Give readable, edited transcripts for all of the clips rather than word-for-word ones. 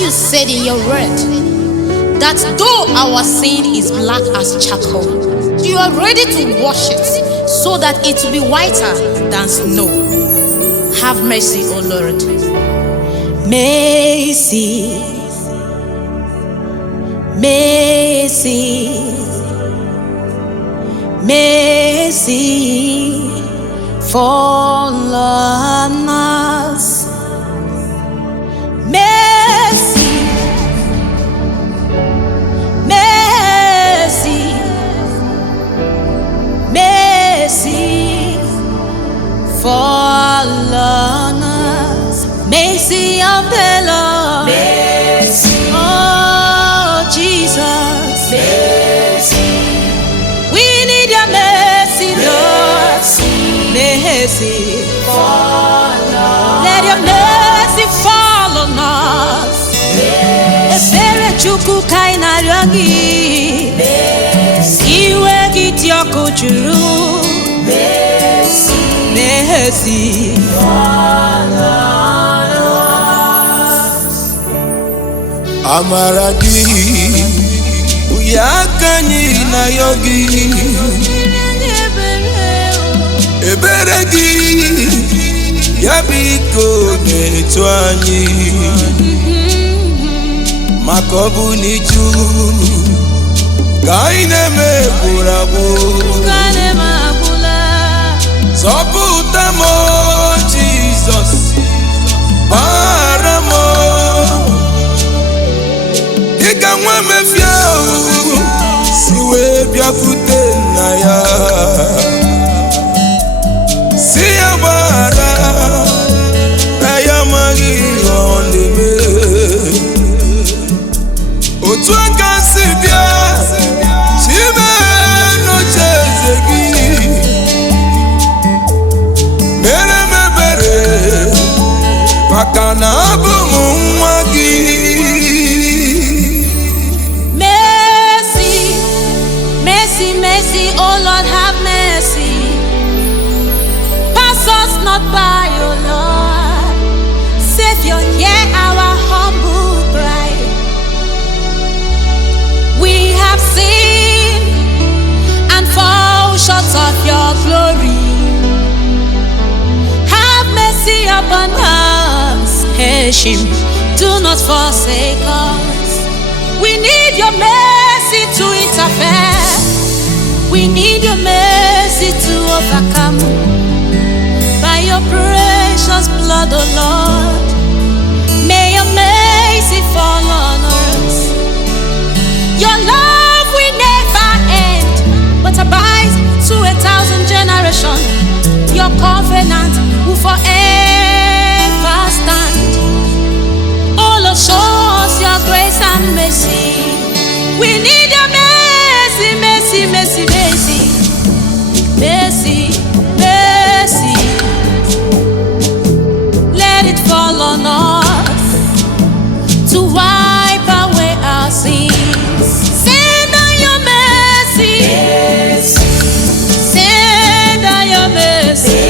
you said in your word that though our sin is black as charcoal, you are ready to wash it so that it will be whiter than snow. Have mercy, O Lord. Mercy, mercy, mercy, fall on us. Mercy, mercy, mercy, fall on us. Mercy of the Lord. Mercy. Oh, Jesus. Mercy. We need your mercy, Lord. Mercy. Mercy. Fall on Let your mercy fall on us. Ebere Chukwu kaina riogi. Iwe giti okujuru. Mercy. Fall on us. Amaragi uyakanyi na yogi. Eberegi yabiko netu anyi. Makobu niju kaine me burabu. Soputamo Jesus paramo. Ika mweme fiao siwe biafute na ya. Siya bara na ya magi ondeme. Otuaka sibia sibe no chezegi. Mere mebere pakana abumu mwagi. Mercy, mercy, mercy, oh Lord, have mercy. Pass us not by, oh Lord. Savior, hear our humble cry. We have sinned and fall short of your glory. Have mercy upon us, Heshim. Do not forsake us. We need your mercy to interfere. We need your mercy to overcome. By your precious blood, O Lord, may your mercy fall on us. Your love will never end, but abides to 1,000 generations. Your covenant will forever stand. Oh Lord, show us your grace and mercy. We need your mercy, mercy, mercy, mercy, mercy, mercy. Let it fall on us to wipe away our sins. Send down your mercy. Send down your mercy.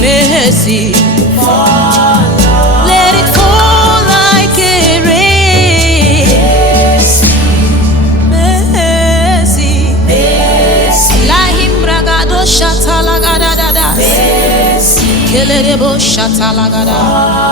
Mercy, let it fall like a rain. Mercy, Lahim bragado shatala gadada. Lekelerebo shatalagada.